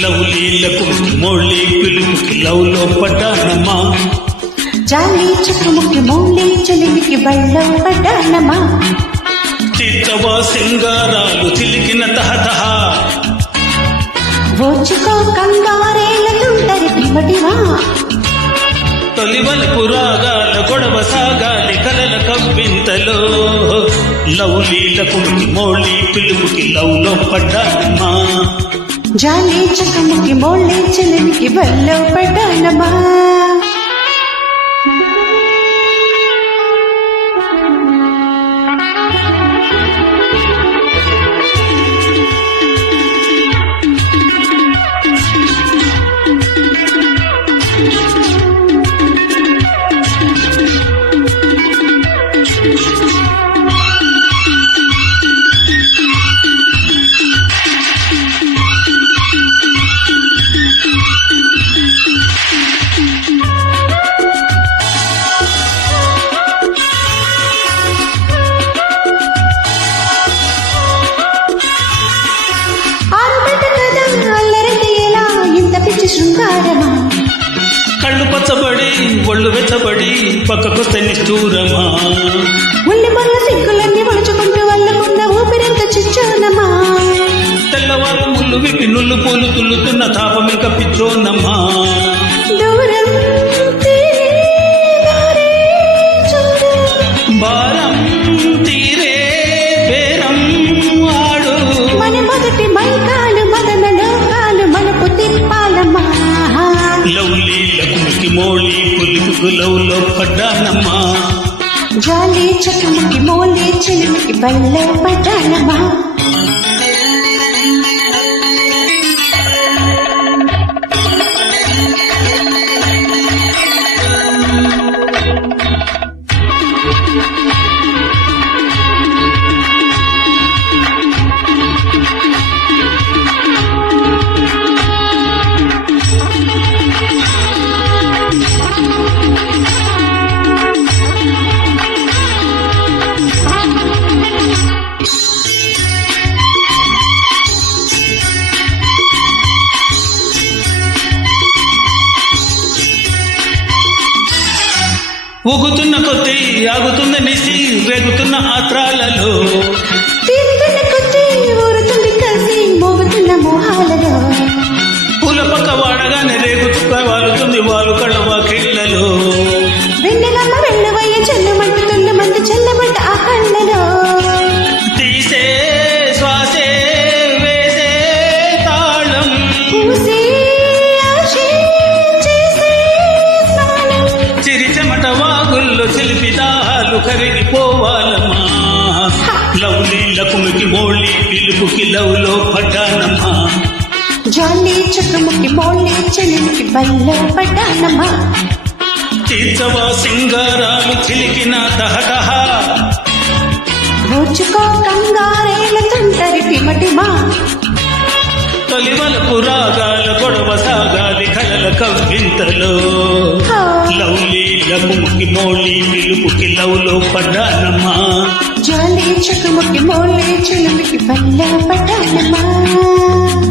లవ్లీలకు మోళీ పిలుపుకి లవ్లో పడ్డానమ్మా జాలి చుట్టుముక్కి మూలి చెలిమికి బళ్ళో పడ్డానమ్మా చిత్తవా సింగారాలు చిలికిన తహతహ. ఓచుకో కంగారేలతుంటరి పిమటివా తొలివలకు రాగాల గొడవ సాగాలి కలల కవ్వింతలో. లవ్లీలకు మోళీ పిలుపుకి లవ్లో పడ్డానమ్మా. జాలి చుట్టుముక్కి మూలి చెలిమికి బళ్ళో పడ్డానమ్మా. శృంగారమా కళ్ళు పచ్చబడి ఒళ్ళు వెచ్చబడి పక్కకొత్త నిష్ఠూరమా ఉల్లి పళ్ళ సిగ్గులన్నీ వల్లకున్న ఊపిరంత చిచ్చానమా? తెల్లవారు ముళ్ళు విప్పి నుళ్ళు పూలు తుల్లుతున్న తాపం ఇంకా పిచ్చోనమ్మా దూరం తీరే చూడు. పులుపు పడ్డానమ్మా. జాలి చక్కముకి మోలే చిలుకి బల్లే పడ్డానమ్మా. ఊగుతున్న కొద్దీ ఆగుతున్న నిసి రేగుతున్న ఆత్రాలలో. పూల పక్క వాడగానే కరిగిపోవాలమ్మా లవ్లీలకు మోళీ పిలుపుకి లవ్లో పడ్డానమ్మా. జాలి చుట్టుముక్కి మోళ్ళే చెలిమికి బల్లో పడ్డానమ్మా. తీర్చవా సింగారాలు చిలికిన దహదహ. రోజుకో కంగారేల తుంటరి పిమటిమా. తొలివలపు రాగాల గొడవ సాగాలి కలల కవ్వింతలో. హో, లవ్లీలకు మోళీ పిలుపుకి లవ్లో పడ్డానమ్మా జాలి చకముకి మోళ్ళే చెలిమికి బల్లో పడ్డానమ్మా